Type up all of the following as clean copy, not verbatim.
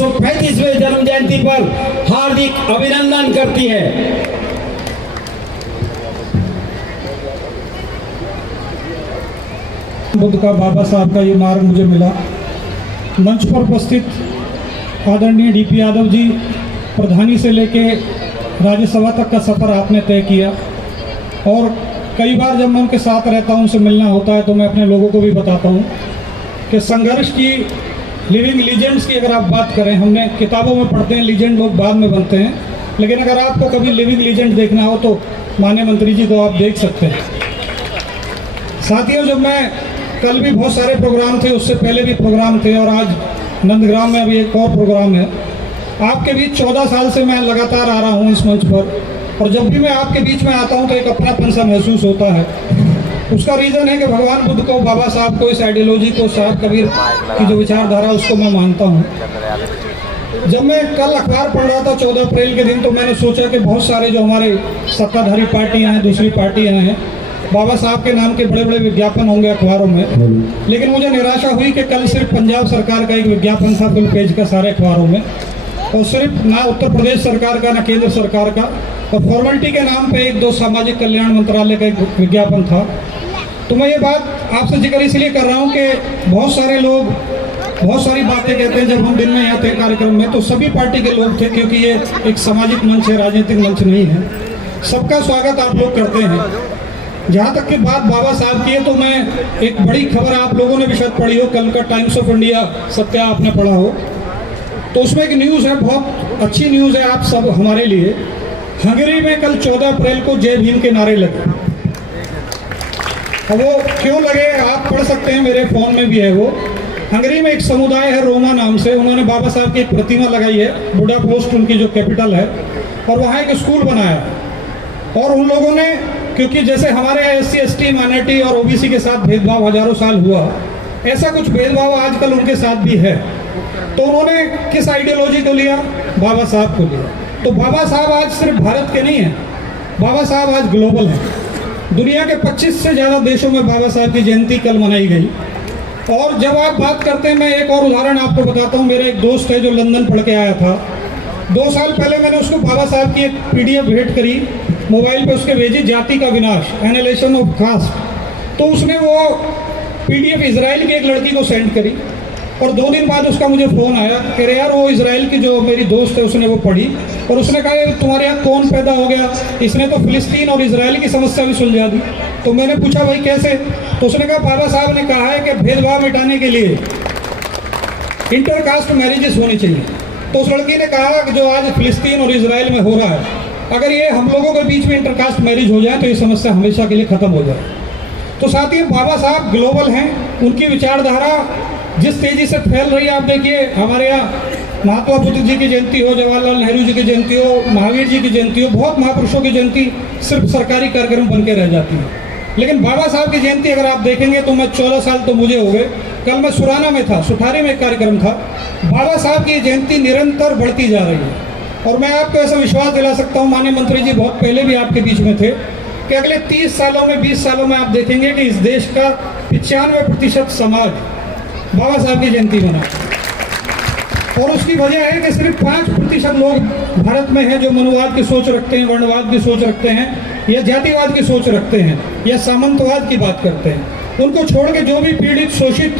135वें जन्म जयंती पर हार्दिक अभिनंदन करती है। बुद्ध का बाबा साहब का ये मार्ग मुझे मिला। मंच पर उपस्थित आदरणीय डीपी यादव जी, प्रधानी से लेके राज्यसभा तक का सफ़र आपने तय किया और कई बार जब मैं उनके साथ रहता हूं, उनसे मिलना होता है तो मैं अपने लोगों को भी बताता हूं कि संघर्ष की लिविंग लीजेंड्स की अगर आप बात करें, हमने किताबों में पढ़ते हैं लीजेंड लोग बाद में बनते हैं, लेकिन अगर आपको कभी लिविंग लीजेंड देखना हो तो माननीय मंत्री जी को आप देख सकते हैं। साथियों, जब मैं कल भी बहुत सारे प्रोग्राम थे, उससे पहले भी प्रोग्राम थे और आज नंदग्राम में अभी एक और प्रोग्राम है। आपके बीच 14 साल से मैं लगातार आ रहा हूँ इस मंच पर, और जब भी मैं आपके बीच में आता हूँ तो एक अपनापन सा महसूस होता है। उसका रीज़न है कि भगवान बुद्ध को, बाबा साहब को, इस आइडियोलॉजी को, साहब कबीर की जो विचारधारा उसको मैं मानता हूँ। जब मैं कल अखबार पढ़ रहा था 14 अप्रैल के दिन, तो मैंने सोचा कि बहुत सारे जो हमारे सत्ताधारी पार्टियाँ हैं, दूसरी पार्टियाँ हैं, बाबा साहब के नाम के बड़े बड़े विज्ञापन होंगे अखबारों में, लेकिन मुझे निराशा हुई कि कल सिर्फ पंजाब सरकार का एक विज्ञापन था फुल पेज का सारे अखबारों में, और सिर्फ ना उत्तर प्रदेश सरकार का ना केंद्र सरकार का, और फॉर्मेलिटी के नाम पे एक दो सामाजिक कल्याण मंत्रालय का एक विज्ञापन था। तो मैं ये बात आपसे जिक्र इसलिए कर रहा हूँ कि बहुत सारे लोग बहुत सारी बातें कहते हैं। जब हम दिन में यहाँ थे कार्यक्रम में तो सभी पार्टी के लोग थे, क्योंकि ये एक सामाजिक मंच है, राजनीतिक मंच नहीं है। सबका स्वागत आप लोग करते हैं। जहाँ तक की बात बाबा साहब की है, तो मैं एक बड़ी खबर आप लोगों ने भी शायद पढ़ी हो, कल का टाइम्स ऑफ इंडिया सत्या आपने पढ़ा हो, तो उसमें एक न्यूज़ है, बहुत अच्छी न्यूज़ है आप सब हमारे लिए। हंगरी में कल 14 अप्रैल को जय भीम के नारे लगे। अब वो क्यों लगे आप पढ़ सकते हैं, मेरे फ़ोन में भी है वो। हंगरी में एक समुदाय है रोमा नाम से, उन्होंने बाबा साहब की एक प्रतिमा लगाई है, बुडापेस्ट उनकी जो कैपिटल है, और वहाँ एक स्कूल बनाया। और उन लोगों ने, क्योंकि जैसे हमारे यहाँ SC ST माइनॉरिटी और OBC के साथ भेदभाव हजारों साल हुआ, ऐसा कुछ भेदभाव आजकल उनके साथ भी है। तो उन्होंने किस आइडियोलॉजी को लिया? बाबा साहब को लिया। तो बाबा साहब आज सिर्फ भारत के नहीं हैं, बाबा साहब आज ग्लोबल हैं। दुनिया के 25 से ज़्यादा देशों में बाबा साहब की जयंती कल मनाई गई। और जब आप बात करते हैं, मैं एक और उदाहरण आपको बताता हूँ। मेरा एक दोस्त है जो लंदन पढ़ के आया था। 2 साल पहले मैंने उसको बाबा साहब की एक PDF भेंट करी, मोबाइल पे उसके भेजी, जाति का विनाश, एनालिसिस ऑफ कास्ट। तो उसने वो PDF इजराइल की एक लड़की को सेंड करी, और 2 दिन बाद उसका मुझे फ़ोन आया कि अरे यार, वो इजराइल की जो मेरी दोस्त है उसने वो पढ़ी, और उसने कहा तुम्हारे यहाँ कौन पैदा हो गया, इसने तो फिलिस्तीन और इजराइल की समस्या भी सुलझा दी। तो मैंने पूछा भाई कैसे? तो उसने कहा बाबा साहब ने कहा है कि भेदभाव मिटाने के लिए इंटरकास्ट मैरिजेस होनी चाहिए। तो उस लड़की ने कहा कि जो आज फिलिस्तीन और इजराइल में हो रहा है, अगर ये हम लोगों के बीच में इंटरकास्ट मैरिज हो जाए तो ये समस्या हमेशा के लिए ख़त्म हो जाए। तो साथियों, बाबा साहब ग्लोबल हैं। उनकी विचारधारा जिस तेज़ी से फैल रही है, आप देखिए हमारे यहाँ महात्मा बुद्ध जी की जयंती हो, जवाहरलाल नेहरू जी की जयंती हो, महावीर जी की जयंती हो, बहुत महापुरुषों की जयंती सिर्फ सरकारी कार्यक्रम बन के रह जाती है। लेकिन बाबा साहब की जयंती अगर आप देखेंगे तो मैं 14 साल तो मुझे हो गए, कल मैं सुराना में था, सुठारी में एक कार्यक्रम था। बाबा साहब की जयंती निरंतर बढ़ती जा रही है, और मैं आपको ऐसा विश्वास दिला सकता हूँ, माननीय मंत्री जी बहुत पहले भी आपके बीच में थे, कि अगले 30 सालों में, 20 सालों में आप देखेंगे कि इस देश का 95% समाज बाबा साहब की जयंती मना। और उसकी वजह है कि सिर्फ 5% लोग भारत में हैं जो मनुवाद की सोच रखते हैं, वर्णवाद की सोच रखते हैं, या जातिवाद की सोच रखते हैं, या सामंतवाद की बात करते हैं। उनको छोड़ के जो भी पीड़ित, शोषित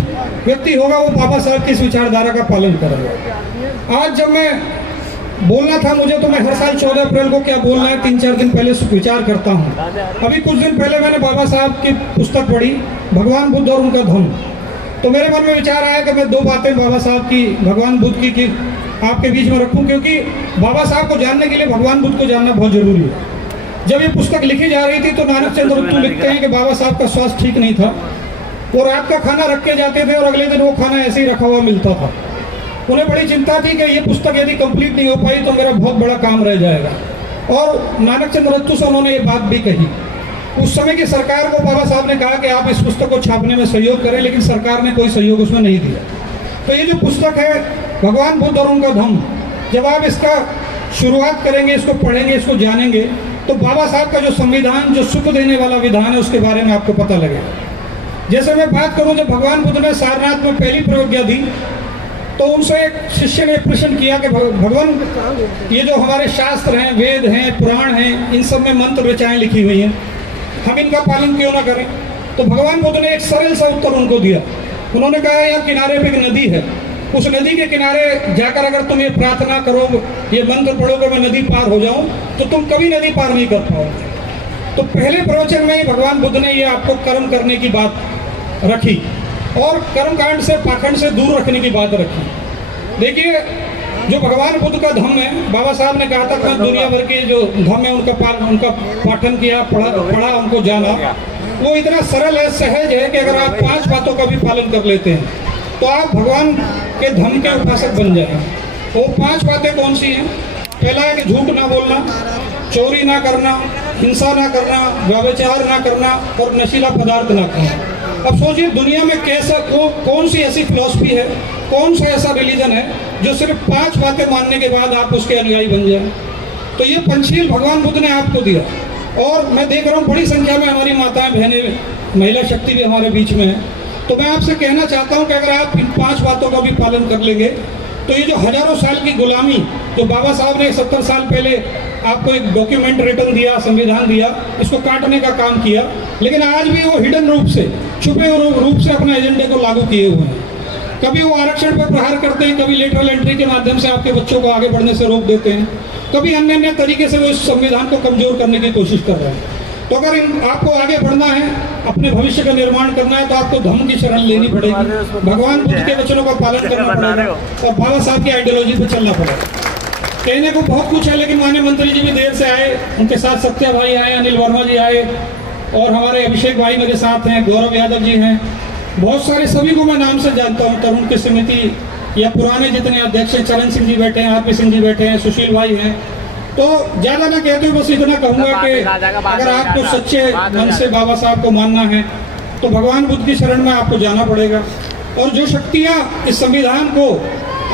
व्यक्ति होगा वो बाबा साहब की इस विचारधारा का पालन करेगा। आज जब मैं बोलना था मुझे, तो मैं हर साल 14 अप्रैल को क्या बोलना है 3-4 दिन पहले विचार करता हूँ। अभी कुछ दिन पहले मैंने बाबा साहब की पुस्तक पढ़ी, भगवान बुद्ध और उनका धम्म। तो मेरे मन में विचार आया कि मैं 2 बातें बाबा साहब की, भगवान बुद्ध की आपके बीच में रखूं, क्योंकि बाबा साहब को जानने के लिए भगवान बुद्ध को जानना बहुत जरूरी है। जब ये पुस्तक लिखी जा रही थी तो नानक चंद्र रत्तू लिखते हैं कि बाबा साहब का स्वास्थ्य ठीक नहीं था, वो रात का खाना रख के जाते थे और अगले दिन वो खाना ऐसे ही रखा हुआ मिलता था। उन्हें बड़ी चिंता थी कि ये पुस्तक यदि कंप्लीट नहीं हो पाई तो मेरा बहुत बड़ा काम रह जाएगा। और नानक चंद्र रत्तू से उन्होंने ये बात भी कही। उस समय की सरकार को बाबा साहब ने कहा कि आप इस पुस्तक को छापने में सहयोग करें, लेकिन सरकार ने कोई सहयोग उसमें नहीं दिया। तो ये जो पुस्तक है भगवान बुद्ध और उनका धम्म, जब आप इसका शुरुआत करेंगे, इसको पढ़ेंगे, इसको जानेंगे, तो बाबा साहब का जो संविधान, जो सुख देने वाला विधान है, उसके बारे में आपको पता लगेगा। जैसे मैं बात करूं, जब भगवान बुद्ध ने सारनाथ में पहली प्रतिज्ञा दी तो उनसे एक शिष्य ने प्रश्न किया कि भगवान, ये जो हमारे शास्त्र हैं, वेद हैं, पुराण हैं, इन सब में मंत्र ऋचाएँ लिखी हुई हैं, हम इनका पालन क्यों ना करें? तो भगवान बुद्ध ने एक सरल सा उत्तर उनको दिया। उन्होंने कहा, यहाँ किनारे पे एक नदी है, उस नदी के किनारे जाकर अगर तुम ये प्रार्थना करो, ये मंत्र पढ़ोगे मैं नदी पार हो जाऊं, तो तुम कभी नदी पार नहीं कर पाओगे। तो पहले प्रवचन में ही भगवान बुद्ध ने ये आपको कर्म करने की बात रखी और कर्मकांड से, पाखंड से दूर रखने की बात रखी। देखिए, जो भगवान बुद्ध का धम्म है, बाबा साहब ने कहा था कि दुनिया भर के जो धम्म है उनका पाठन किया, पढ़ा, उनको जाना। वो इतना सरल है, सहज है कि अगर आप 5 बातों का भी पालन कर लेते हैं तो आप भगवान के धम्म के उपासक बन जाएं। वो 5 बातें कौन सी हैं? पहला है कि झूठ ना बोलना, चोरी ना करना, हिंसा ना करना, व्यभिचार ना करना और नशीला पदार्थ ना खाना। अब सोचिए, दुनिया में कैसा कौन सी ऐसी फिलॉसफी है, कौन सा ऐसा रिलीजन है जो सिर्फ 5 बातें मानने के बाद आप उसके अनुयायी बन जाए? तो ये पंचशील भगवान बुद्ध ने आपको दिया। और मैं देख रहा हूँ बड़ी संख्या में हमारी माताएं, बहनें, महिला शक्ति भी हमारे बीच में है। तो मैं आपसे कहना चाहता हूँ कि अगर आप इन 5 बातों का भी पालन कर लेंगे तो ये जो हजारों साल की गुलामी, जो बाबा साहब ने 70 साल पहले आपको एक डॉक्यूमेंट रिटर्न दिया, संविधान दिया, इसको काटने का काम किया, लेकिन आज भी वो हिडन रूप से, छुपे रूप से अपने एजेंडे को लागू किए हुए हैं। कभी वो आरक्षण पर प्रहार करते हैं, कभी लेटरल एंट्री के माध्यम से आपके बच्चों को आगे बढ़ने से रोक देते हैं, कभी अन्य अन्य तरीके से वो इस संविधान को कमजोर करने की कोशिश कर रहे हैं। तो अगर आपको आगे बढ़ना है, अपने भविष्य का निर्माण करना है, तो आपको धम्म की शरण लेनी पड़ेगी, भगवान बुद्ध के वचनों का पालन करना पड़ेगा और बाबा साहब की आइडियोलॉजी पे चलना पड़ेगा। कहने को बहुत कुछ है, लेकिन माननीय मंत्री जी भी देर से आए, उनके साथ सत्या भाई आए, अनिल वर्मा जी आए और हमारे अभिषेक भाई मेरे साथ हैं, गौरव यादव जी हैं, बहुत सारे, सभी को मैं नाम से जानता हूँ। तरुण की समिति या पुराने जितने अध्यक्ष हैं, चरण सिंह जी बैठे हैं, आरपी सिंह जी बैठे हैं, सुशील भाई हैं। तो ज़्यादा ना कहते हुए बस इतना कहूँगा कि अगर आपको सच्चे मन से बाबा साहब को मानना है तो भगवान बुद्ध की शरण में आपको जाना पड़ेगा। और जो शक्तियाँ इस संविधान को,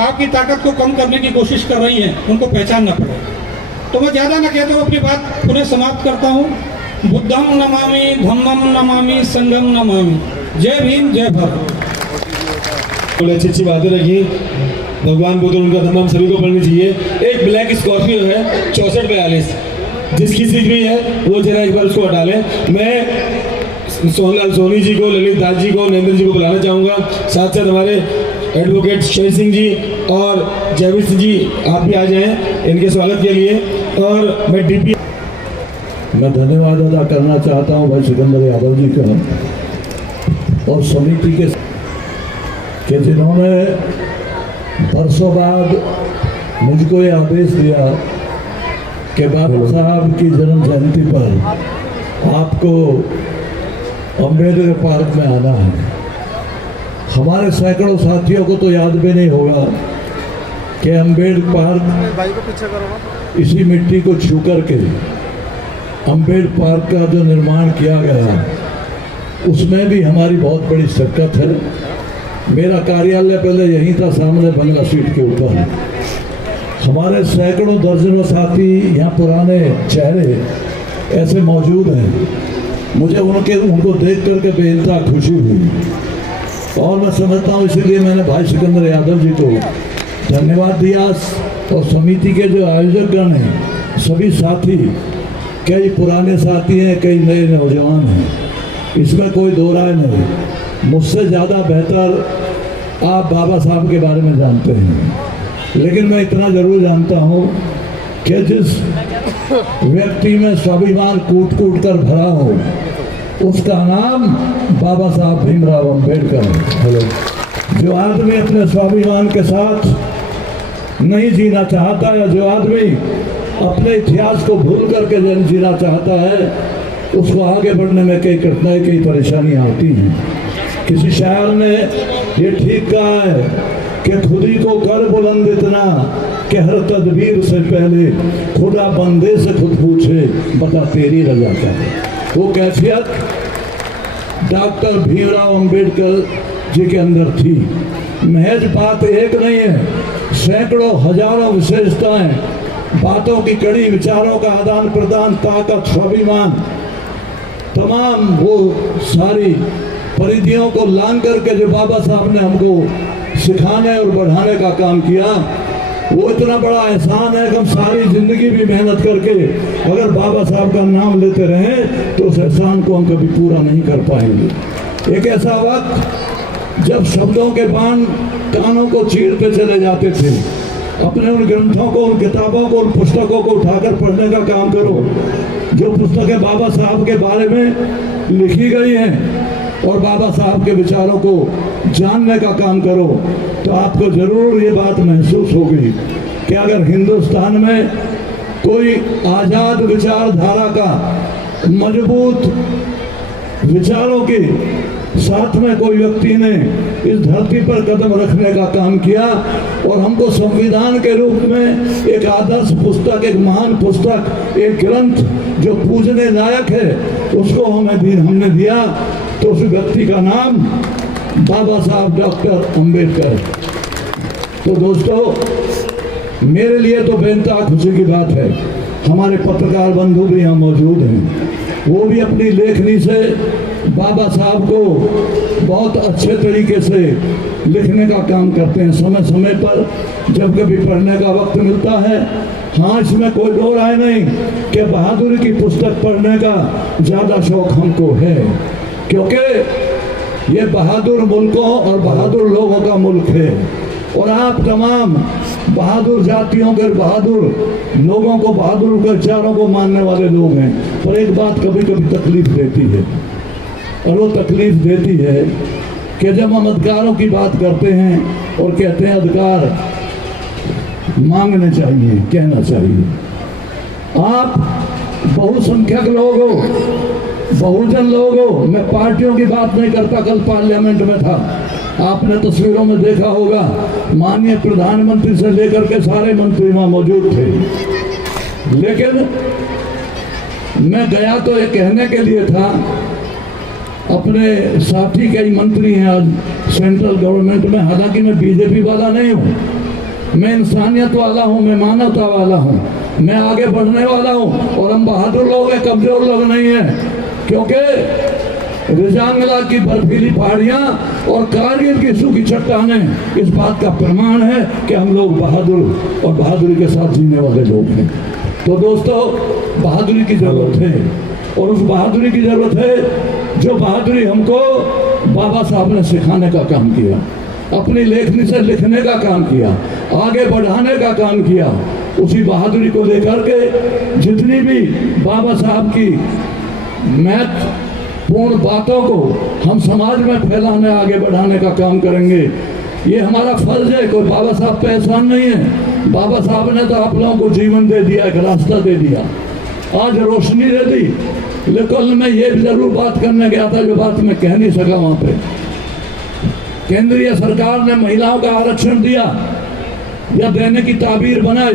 आपकी ताकत को कम करने की कोशिश कर रही हैं, उनको पहचानना पड़ेगा। तो मैं ज़्यादा ना कहते हुए अपनी बात पुनः समाप्त करता हूँ। बुद्धम नमामि, धम्मम नमामि, संघम नमामि। जय भीम, जय भारत। अच्छी अच्छी बातें रखी। भगवान बुद्ध, उनका धम्म हम सभी को पढ़नी चाहिए। एक ब्लैक स्कॉर्पियो है 6442, जिसकी सीख भी है वो जरा एक बार उसको हटा लें। मैं सोहनलाल सोनी जी को, ललित दास जी को, नरेंद्र जी को बुलाना चाहूँगा। साथ साथ हमारे एडवोकेट शशि सिंह जी और जयवीर सिंह जी, आप भी आ जाएं इनके स्वागत के लिए। और मैं धन्यवाद अदा करना चाहता हूँ भाई सिकंदर यादव जी का और समिति के जिन्होंने बरसों बाद मुझको ये आदेश दिया कि बाबा साहब की जन्म जयंती पर आपको अम्बेडकर पार्क में आना है। हमारे सैकड़ों साथियों को तो याद भी नहीं होगा कि अम्बेडकर पार्क इसी मिट्टी को छू करके अम्बेडकर पार्क का जो निर्माण किया गया, उसमें भी हमारी बहुत बड़ी शिरकत है। मेरा कार्यालय पहले यहीं था, सामने बंगला स्ट्रीट के ऊपर। हमारे सैकड़ों दर्जनों साथी यहाँ, पुराने चेहरे ऐसे मौजूद हैं। मुझे उनको देख करके बेइंतहा खुशी हुई और मैं समझता हूँ इसीलिए मैंने भाई सिकंदर यादव जी को धन्यवाद दिया। और समिति के जो आयोजकगण हैं, सभी साथी, कई पुराने साथी हैं, कई नए नौजवान हैं, इसमें कोई दो राय नहीं। मुझसे ज़्यादा बेहतर आप बाबा साहब के बारे में जानते हैं, लेकिन मैं इतना ज़रूर जानता हूँ कि जिस व्यक्ति में स्वाभिमान कूट कूट कर भरा हो, उसका नाम बाबा साहब भीमराव अम्बेडकर है। हेलो। जो आदमी अपने स्वाभिमान के साथ नहीं जीना चाहता, या जो आदमी अपने इतिहास को भूल करके जीना चाहता है, उसको आगे बढ़ने में कई कठिनाई, कई परेशानियाँ आती हैं। किसी शायर ने ये ठीक कहा है कि खुदी को कर बुलंद इतना कि हर तदबीर से पहले खुदा बंदे से खुद पूछे, बता तेरी रजा क्या है। वो कैफियत डॉक्टर भीमराव अम्बेडकर जी के अंदर थी। महज बात एक नहीं है, सैकड़ों हजारों विशेषताएं, बातों की कड़ी, विचारों का आदान प्रदान, ताकत, स्वाभिमान, तमाम वो सारी परिधियों को लांग करके जो बाबा साहब ने हमको सिखाने और बढ़ाने का काम किया, वो इतना बड़ा एहसान है कि हम सारी जिंदगी भी मेहनत करके अगर बाबा साहब का नाम लेते रहें तो उस एहसान को हम कभी पूरा नहीं कर पाएंगे। एक ऐसा वक्त जब शब्दों के बाण कानों को चीरते चले जाते थे, अपने उन ग्रंथों को, उन किताबों को, उन पुस्तकों को उठाकर पढ़ने का काम करो जो पुस्तकें बाबा साहब के बारे में लिखी गई हैं, और बाबा साहब के विचारों को जानने का काम करो। तो आपको जरूर ये बात महसूस होगी कि अगर हिंदुस्तान में कोई आज़ाद विचारधारा का, मजबूत विचारों के साथ में कोई व्यक्ति ने इस धरती पर कदम रखने का काम किया और हमको संविधान के रूप में एक आदर्श पुस्तक, एक महान पुस्तक, एक ग्रंथ जो पूजने लायक है उसको हमने दिया, तो उस व्यक्ति का नाम बाबा साहब डॉक्टर अंबेडकर। तो दोस्तों, मेरे लिए तो बेनता खुशी की बात है, हमारे पत्रकार बंधु भी यहाँ मौजूद हैं, वो भी अपनी लेखनी से बाबा साहब को बहुत अच्छे तरीके से लिखने का काम करते हैं। समय समय पर जब कभी पढ़ने का वक्त मिलता है, हाँ, इसमें कोई दो राय नहीं कि बहादुरी की पुस्तक पढ़ने का ज़्यादा शौक हमको है, क्योंकि ये बहादुर मुल्कों और बहादुर लोगों का मुल्क है, और आप तमाम बहादुर जातियों के, बहादुर लोगों को, बहादुर विचारों को मानने वाले लोग हैं। पर एक बात कभी कभी तकलीफ देती है, और वो तकलीफ देती है कि जब हम अधिकारों की बात करते हैं और कहते हैं अधिकार मांगने चाहिए, कहना चाहिए, आप बहुसंख्यक लोग हो, बहुजन लोग हो, मैं पार्टियों की बात नहीं करता। कल पार्लियामेंट में था, आपने तस्वीरों में देखा होगा, माननीय प्रधानमंत्री से लेकर के सारे मंत्री वहां मौजूद थे। लेकिन मैं गया तो ये कहने के लिए था, अपने साथी कई मंत्री हैं आज सेंट्रल गवर्नमेंट में, हालांकि मैं बीजेपी वाला नहीं हूँ, मैं इंसानियत वाला हूँ, मैं मानवता वाला हूँ, मैं आगे बढ़ने वाला हूँ, और हम बहादुर लोग हैं, कमजोर लोग नहीं हैं। क्योंकि रिजांगला की बर्फीली पहाड़ियाँ और कारगिल की सूखी चट्टानें इस बात का प्रमाण है कि हम लोग बहादुर और बहादुरी के साथ जीने वाले लोग हैं। तो दोस्तों, बहादुरी की जरूरत है, और उस बहादुरी की जरूरत है जो बहादुरी हमको बाबा साहब ने सिखाने का काम किया, अपनी लेखनी से लिखने का काम किया, आगे बढ़ाने का काम किया। उसी बहादुरी को लेकर के जितनी भी बाबा साहब की महत्वपूर्ण बातों को हम समाज में फैलाने, आगे बढ़ाने का काम करेंगे। ये हमारा फर्ज है, कोई बाबा साहब का एहसान नहीं है। बाबा साहब ने तो आप लोगों को जीवन दे दिया, एक रास्ता दे दिया, आज रोशनी दे दी। लेकिन मैं ये भी जरूर बात करने गया था जो बात मैं कह नहीं सका वहाँ पे। केंद्रीय सरकार ने महिलाओं का आरक्षण दिया या देने की ताबीर बनाई,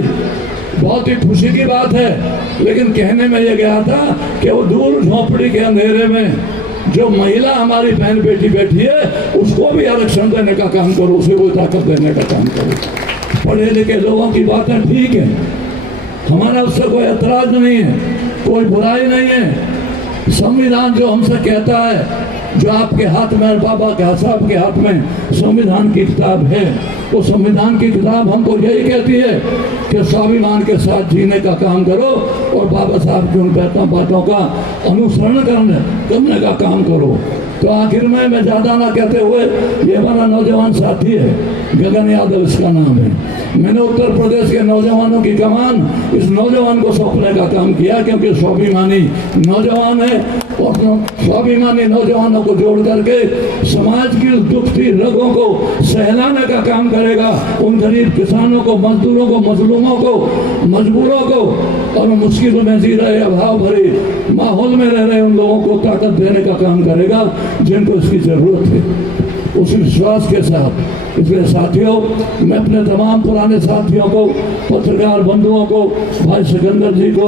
बहुत ही खुशी की बात है। लेकिन कहने में ये गया था कि वो दूर झोंपड़ी के अंधेरे में जो महिला हमारी बहन बेटी बैठी है उसको भी आरक्षण देने का काम करो, उसे कोई ताकत देने का काम करो। पढ़े लिखे लोगों की बातें ठीक है, हमारा उससे कोई एतराज नहीं है, कोई बुराई नहीं है। संविधान जो हमसे कहता है, जो आपके हाथ में, बाबा के साहब के हाथ में संविधान की किताब है, तो संविधान की किताब हमको यही कहती है कि स्वाभिमान के साथ जीने का काम करो और बाबा साहब की उन बातों का अनुसरण करने का काम करो। तो आखिर में मैं ज़्यादा ना कहते हुए, ये हमारा नौजवान साथी है, गगन यादव इसका नाम है, मैंने उत्तर प्रदेश के नौजवानों की कमान इस नौजवान को सौंपने का काम किया, क्योंकि स्वाभिमानी नौजवान है, और स्वाभिमानी नौजवानों को जोड़ करके समाज की दुखती रगों को सहलाने का काम करेगा। उन गरीब किसानों को, मजदूरों को, मजलूमों को, मजबूरों को, और मुश्किल में जी रहे, अभाव भरे माहौल में रह रहे उन लोगों को ताकत देने का काम करेगा जिनको इसकी जरूरत है। उस विश्वास के साथ, इसलिए साथियों, मैं अपने तमाम पुराने साथियों को, पत्रकार बंधुओं को, भाई सिकंदर जी को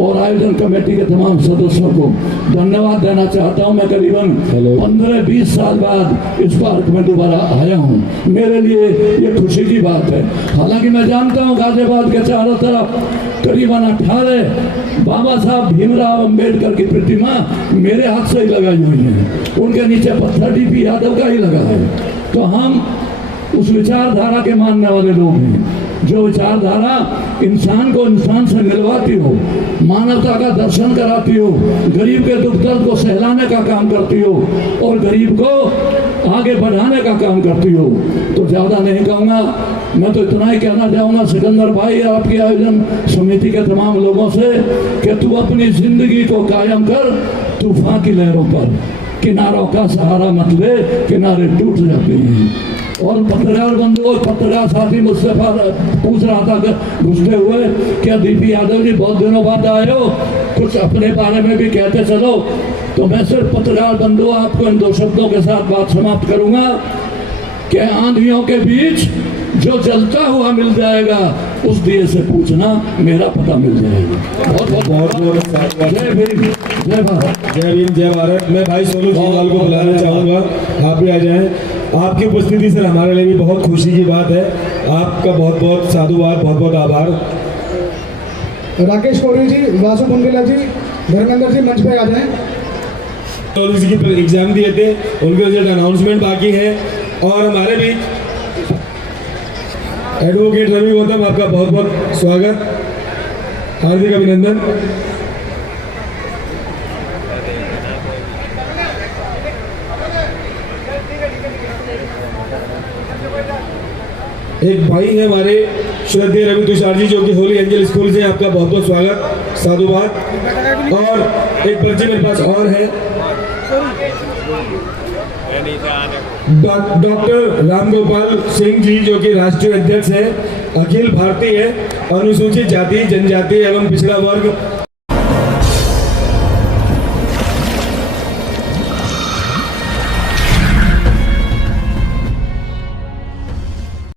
और आयोजन कमेटी के तमाम सदस्यों को धन्यवाद देना चाहता हूं। मैं करीबन 15-20 साल बाद इस पार्क में दोबारा आया हूं, मेरे लिए ये खुशी की बात है। हालांकि मैं जानता हूं गाजियाबाद के चारों तरफ करीबन 18 बाबा साहब भीमराव अंबेडकर की प्रतिमा मेरे हाथ से ही लगाई हुई है, उनके नीचे पत्थर डीपी यादव का ही लगा है। तो हम उस विचारधारा के मानने वाले लोग हैं, जो विचारधारा इंसान को इंसान से मिलवाती हो, मानवता का दर्शन कराती हो, गरीब के दुख दर्द को सहलाने का काम करती हो और गरीब को आगे बढ़ाने का काम करती हो। तो ज़्यादा नहीं कहूँगा, मैं तो इतना ही कहना चाहूँगा सिकंदर भाई, आपकी आयोजन समिति के तमाम लोगों से कि तू अपनी जिंदगी को कायम कर तूफान की लहरों पर, किनारों का सहारा मत ले, किनारे टूट जाते हैं। और पत्रकार बंधु और पत्रकार साथी मुझसे पूछ रहा था घुसते हुए, क्या डीपी यादव जी बहुत दिनों बाद आए हो, कुछ अपने बारे में भी कहते चलो। तो मैं सिर्फ पत्रकार बंधु आपको इन 2 शब्दों के साथ बात समाप्त करूंगा कि आंधियों के बीच जो जलता हुआ मिल जाएगा उस दिए से पूछना, मेरा पता मिल जाएगा। बहुत बहुत जय भीम, जय भारत। जय भीम, जय भारत। मैं भाई सोनू जीवाल को बुलाना चाहूँगा, आप भी आ जाएं। आपकी उपस्थिति सर हमारे लिए भी बहुत खुशी की बात है। आपका बहुत बहुत साधुवाद, बहुत बहुत आभार। राकेश कोरी जी, वासु बुंदेला जी, धर्मेंद्र जी मंच पे आ जाएं। कॉलेज के एग्जाम दिए थे, उनके रिजल्ट अनाउंसमेंट बाकी है। और हमारे भी एडवोकेट रवि गौतम, आपका बहुत बहुत स्वागत, हार्दिक अभिनंदन। एक भाई है हमारे श्रद्धेय रवि तुषार जी, जो कि होली एंजल स्कूल से, आपका बहुत बहुत स्वागत, साधुवाद। और एक पर्ची मेरे पास और है, डॉक्टर रामगोपाल सिंह जी, जो कि राष्ट्रीय अध्यक्ष है अखिल भारतीय अनुसूचित जाति जनजाति एवं पिछड़ा वर्ग